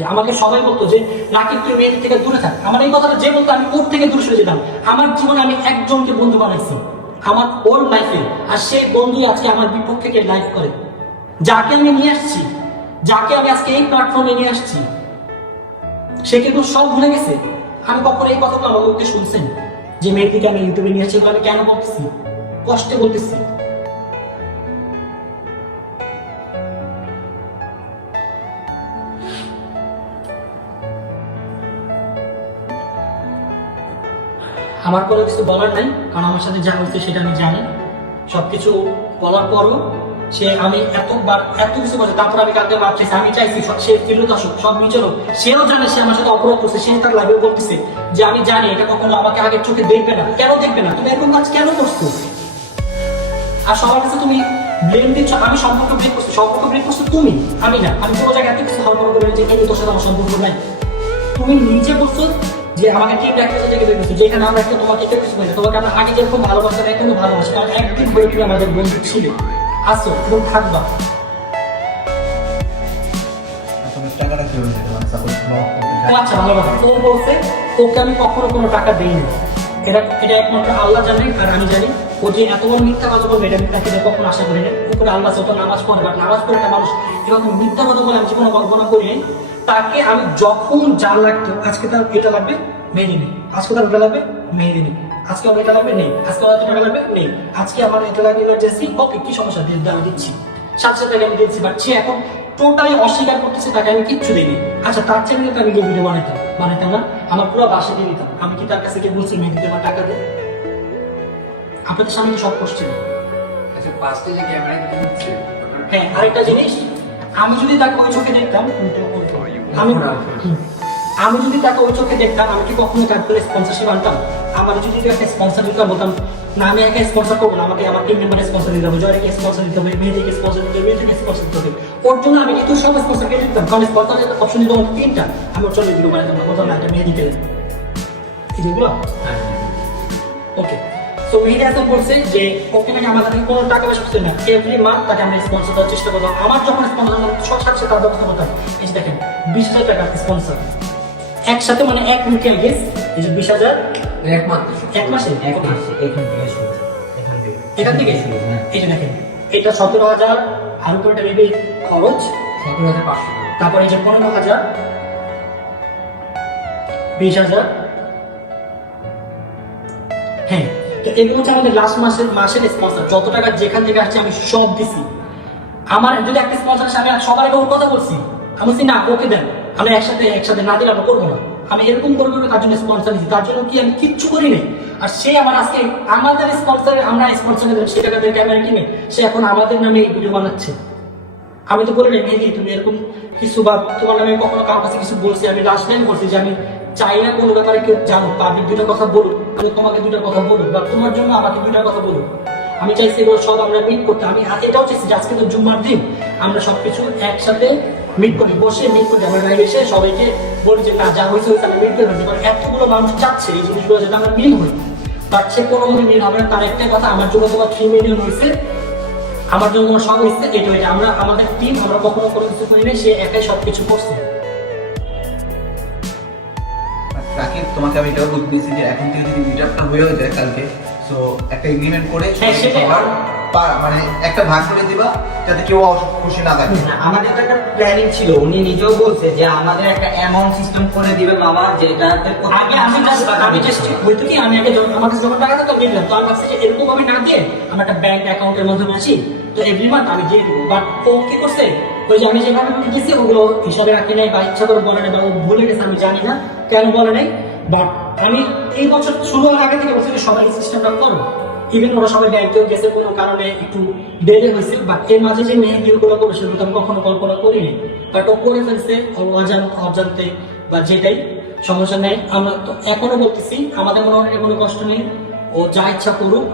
যে আমাকে সবাই বলতো যে রাকিব তুই মেয়েদের থেকে দূরে থাক। আমার এই কথাটা যে বলতো, আমি ওর থেকে দূরে সরে যেতাম। আমার জীবনে আমি একজনকে বন্ধু বানাইছি। আমার ওর লাইফে আর সেই বন্ধুই আজকে আমার বিপক্ষে লাইফ করে। যাকে আমি নিয়ে আসছি, যাকে আমি আজকে এই প্ল্যাটফর্মে নিয়ে আসছি, সে কিন্তু সব ভুলে গেছে? আমি কখনো এই কথাগুলো আমার লোককে শুনছেন যে মেয়েটিকে আমি ইউটিউবে নিয়ে আসছি আমি কেন বলতেছি? কষ্টে বলতেছি। আমার কোনো কিছু বলার নাই, কারণ আমার সাথে যা হচ্ছে সেটা আমি জানি। সবকিছু বলার পরও সে আমি এতবার এত কিছু বলছে, তারপর আমি কালকে ভাবতেছি, আমি চাইছি সব- সে ফিরত আসুক সব নিচের সেও জানে, সে আমার সাথে অপরাধ করছে, সে তার লাইভে বলতেছে যে আমি জানি এটা কখনো আমাকে আগে চোখে দেখবে না। কেন দেখবে না? তুমি এরকম কাজ কেন করছ? আর সবার কাছে তুমি ব্লেম দিচ্ছ, আমি সম্পর্ক ব্রেক করছি। সম্পর্ক ব্রেক করছ তুমি, আমি না। আমি কোনো জায়গায় এত কিছু হরমর করে যে এই তোর সাথে আমার সম্পর্ক নাই। তুমি নিজে বলছো যে আমাকে ঠিক প্র্যাকটিসে যে দেখতেছে যেখানে আমরা একটু তোমাকে কেউ কিছু বলি তোমাকে আমরা আগে যেরকম ভালোবাসতাম এখনও ভালোবাসি। কারণ একদিন হয়ে তুমি আমাদের বন্ধু ছিল। আসো এবং থাকবা। আচ্ছা ভালো কথা। ও বলছে তোকে আমি কখনো কোনো টাকা দেইনি। এটা এটা একমাত্র আল্লাহ জানি আর আমি জানি ও যে এত বড় মিথ্যা কথা বলবে, এটা মিথ্যা কিন্তু কখনো আশা করি না। ও আল্লাহ যত নামাজ পড়ে বাট নামাজ পড়ে একটা মানুষ এরকম মিথ্যা কথা বলে, আমি জীবনে কল্পনা করি নাই। তাকে আমি যখন যা লাগতো, আজকে তার এটা লাগবে মেনে নেই। আজকে তার এটা লাগবে মেনে নেই। আজকে আমার এটা লাগবে, নেই। আজকে আমার এটা লাগবে, নেই। আজকে আমার এটা লাগবে ইমার্জেন্সি ওকে কি সমস্যা? দিয়ে আমি দিচ্ছি। সাথে সাথে আমি দিচ্ছি বাট সে এখন টোটালি অস্বীকার করতেছে, তাকে আমি কিচ্ছু দিইনি। আচ্ছা তার তো আমি ভিডিও বানাইতাম বানাইতাম না? আমার পুরো বাসা দিয়ে দিতাম। আমি কি তার কাছে গিয়ে বলছি মেয়েদিতে আমার টাকা দে? আপনাদের সামনে সব করছিল আচ্ছা পাঁচটা যে ক্যামেরা হ্যাঁ আরেকটা জিনিস আমি যদি তাকে ওই চোখে দেখতাম আমি আমি যদি তাকে ওই চোখে দেখতাম আমি কি কখনো তার করে স্পন্সরশিপ আনতাম? আমার যদি একটা স্পন্সর দিতাম বলতাম না আমি একা স্পন্সর করব না আমাকে আমার টিম মেম্বারের স্পন্সর দিতে হবে জয়কে স্পন্সর দিতে হবে মেয়েদিকে স্পন্সর দিতে হবে মেয়েদিকে স্পন্সর দিতে হবে। ওর জন্য আমি কিন্তু সব স্পন্সর কেটে দিতাম। কারণ স্পন্সর অপশন দিতে আমাকে তিনটা। আমি ওর চলে ভিডিও বানাতাম না বলতাম না একটা মেয়েদিকে দেন। এই যেগুলো? ওকে তো বলছে যে ওকে নাকি আমাদের কোনো টাকা পয়সা না। এভরি মান্থ তাকে আমরা স্পন্সর দেওয়ার চেষ্টা আমার যখন স্পন্সর সব সাথে তার ব্যবস্থা এই দেখেন বিশ হাজার টাকা স্পন্সর একসাথে মানে এক উইকে আই গেস এই যে বিশ হাজার। এক মাত্র এক মাসে? এক মাস এখান থেকে শুরু। এখান থেকে। হ্যাঁ এই যে দেখেন এটা সতেরো হাজার আর মেবি খরচ। সতেরো হাজার পাঁচশো তারপর এই যে পনেরো হাজার বিশ হাজার। হ্যাঁ তো এগুলো হচ্ছে আমাদের লাস্ট মাসের মাসের স্পন্সর যত টাকা যেখান থেকে আসছে আমি সব দিছি। আমার যদি একটা আসে, আমি সবার আগে কথা বলছি। আমি বলছি, না, ওকে দেন। একসাথে একসাথে না দিলে আমরা করব না। আমি এরকম তার জন্য দিচ্ছি তার জন্য কি আমি কিচ্ছু করি নাই আর সে আমার আজকে আমাদের স্পন্সর আমরা সে টাকা দিয়ে ক্যামেরা কিনে, সে এখন আমাদের নামে এই ভিডিও বানাচ্ছে। আমি তো বলি মেহেদি তুমি এরকম কিছু বা তোমার নামে কখনো কারোর কাছে কিছু বলছি। আমি লাস্ট টাইম বলছি যে, আমি চাই না কোনো ব্যাপারে কেউ জানো পাবলিক দুটো কথা বলুক। আমি তোমাকে দুটো কথা বলুক বা তোমার জন্য আমাকে দুটো কথা বলুক, আমি চাইছি এগুলো সব আমরা মিট করতে। আমি এটাও চাইছি যে আজকে তো জুম্মার দিন, আমরা সবকিছু একসাথে মিট করি বসে মিট করি আমরা লাইভ এসে সবাইকে বলি যে না, যা হয়েছে হয়েছে আমি মিট করে ফেলছি। কারণ এতগুলো মানুষ চাচ্ছে এই জিনিসগুলো যেটা আমরা মিল হই বাট সে কোনো মনে মিল হবে তার একটাই কথা, আমার জন্য তোমার থ্রি মিলিয়ন হয়েছে, আমার জন্য তোমার সব হচ্ছে এটা এটা। আমরা, আমাদের টিম আমরা কখনো কোনো কিছু করি নাই সে একাই সব কিছু করছে। রাকিব তোমাকে আমি এটাও বলতে দিয়েছি যে এখন থেকে যদি মিটারটা হয়ে যায় কালকে সো একটা এগ্রিমেন্ট করে হ্যাঁ, সবার মানে একটা ভাগ করে দিবা যাতে কেউ খুশি না থাকে। আমাদের তো একটা প্ল্যানিং ছিল উনি নিজেও বলছে যে আমাদের একটা অ্যামাউন্ট সিস্টেম করে দিবে মামা যেটাতে আগে আমি just আমি জাস্ট হয়তো কি আমি আগে যখন আমার কাছে যখন টাকা থাকতো দিলাম তো আমি ভাবছি যে এরকম আমি না দিয়ে আমার একটা ব্যাংক অ্যাকাউন্টের মাধ্যমে আছি তো এভরি মান্থ আমি দিয়ে দিব। বাট ও কি করছে? ওই ওগুলো হিসাবে রাখি নাই বা ইচ্ছা করে বলে নাই বা ও ভুলে গেছে, আমি জানি না কেন বলে নাই। বাট আমি এই বছর শুরু হওয়ার আগে থেকে বলছি সবাই সিস্টেমটা করো। ইভেন ওরা সবাই ব্যাংকেও গেছে, কোনো কারণে একটু দেরি হয়েছে বাট এর মাঝে যে মেয়ে করবে সেগুলো আমি কখনো কল্পনা করিনি। বাট ও করে ফেলছে অজান, অজান্তে বা যেটাই সমস্যা নেই। আমরা তো এখনও বলতেছি, আমাদের মনে হয় কোনো কষ্ট নেই। ও যা ইচ্ছা করুক,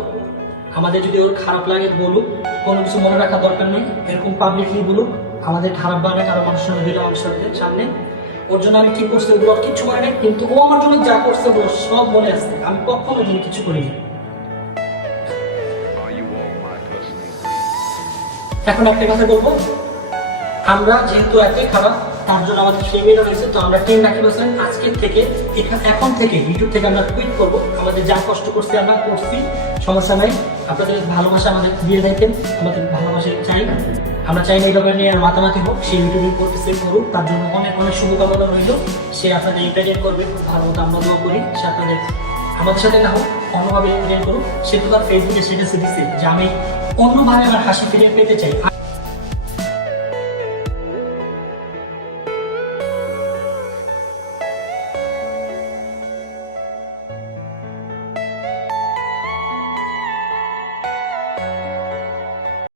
আমাদের যদি ওর খারাপ লাগে বলুক, কোনো কিছু মনে রাখার দরকার নেই। এরকম পাবলিকলি বলুক আমাদের খারাপ বানে কারও মানুষের সামনে দিলে মানুষের সামনে। ওর জন্য আমি ঠিক করছি ওগুলো কিছু করে নাই, কিন্তু ও আমার জন্য যা করছে ওগুলো সব মনে আসছে। আমি কখনো জন্য কিছু করিনি এখন একটা কথা বলব, আমরা যেহেতু একই খারাপ তার জন্য আমাদের ফেমিনা হয়েছে তো আমরা টিম রাখি বলছিলাম আজকের থেকে, এখা- এখন থেকে ইউটিউব থেকে আমরা টুইট করব। আমাদের যা কষ্ট করছি আমরা করছি, সমস্যা নাই। আপনাদের ভালোবাসা আমাদের দিয়ে দেখেন। আমাদের ভালোবাসা চাই। আমরা চাই না এই নিয়ে আর মাতামাতি হোক। সে ইউটিউবে করতেছে করুক। তার জন্য অনেক অনেক শুভকামনা রইল। সে আপনাদের এন্টারটেন করবে। ভালো মতো আমরা করি। সে আপনাদের, আমাদের সাথে না হোক, অন্যভাবে এন্টারটেন করুক। সে তো তার ফেসবুকে সেটা দিচ্ছে যে আমি অন্যভাবে আমার হাসি ফিরে পেতে চাই।